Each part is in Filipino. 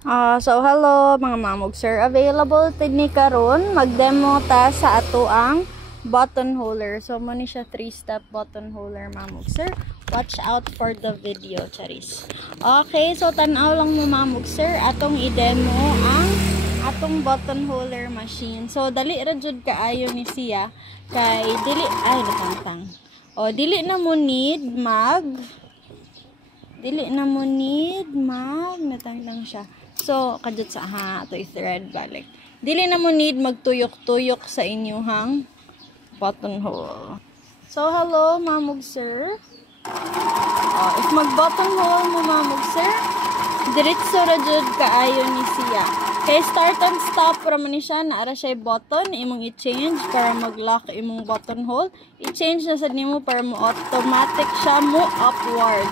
So hello mga mamog sir, available tid ni karon mag-demo ta sa ato ang button holder. So mo ni siya 3-step button holder mamog sir. Watch out for the video, charis. Okay, so tan-aw lang mo mamog sir, atong i-demo ang atong button holder machine. So dali ra jud kaayo ni siya kay dili ay natangtang. Dili na mo need natangtang siya. So, kadot sa ato i-thread balik. Dili na mo need magtuyok-tuyok sa inyuhang button hole. So, hello, mamog sir. If mag-button hole mo, mamog sir, diretso ra jud kaayo ni siya. Kay start and stop ra man ni siya, naara siya button, imong i-change para mag-lock imong button hole. I-change na sad nimo para mo automatic siya mo upward.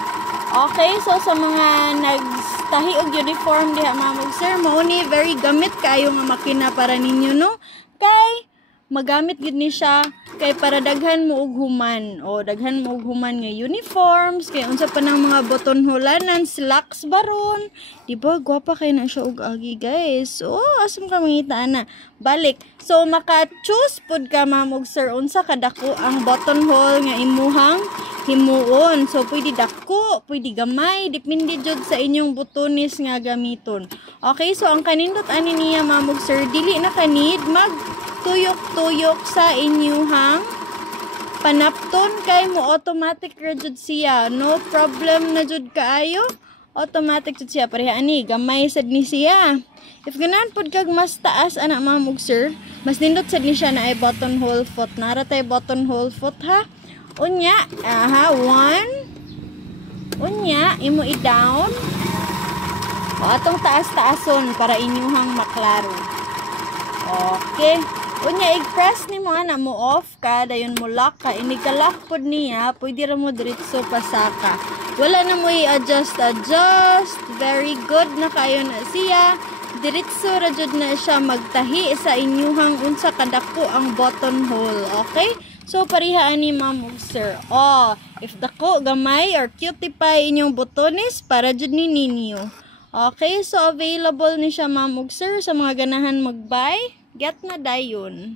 Okay, so sa mga nagtahi og uniform diha mamog sir, mao ni very gamit kayo nga makina para ninyo no. Kay magamit gid ni siya kay para daghan mo og human daghan mo og human nga uniforms kay unsa pa nang mga button holanan slacks baron, di ba gwapa kay na siya og agi guys. Asam ka mangita na balik. So maka-choose pud ka mamog sir unsa kadako ang button hole nga imuhang himuon. So pwede dako, pwede gamay, depende jud sa inyong butones nga gamiton. Okay, so ang kanindot ani niya mamog sir, dili na kanid mag tuyok-tuyok sa inyuhang panapton kay mo automatic ra jud siya. No problem na jud kaayo. Automatic jud siya pareha ani gamay sad ni siya. If ganahan pud kag mas taas ana mamog sir, mas nindot sad ni siya na ay button hole foot. Nara tay button hole foot ha. Unya, one. Unya, imo i-down. Atong taas-taason para inyuhang maklaro. Okay. Unya, i-press ni mo, ana mo off ka, dayon mo lock ka. Ini ka lock pod niya, pwede ra mo diretso pasaka. Wala na mo i-adjust. Very good na kayo na siya. Diretso ra jud na siya magtahi sa inyuhang unsa kadako ang button hole. Okay? So, parihaan ni mamog sir. If dako, gamay, or cutie pie inyong butones, para jud ni ninyo. Okay, so available ni siya mamog sir sa mga ganahan mag-buy. Get na dayon.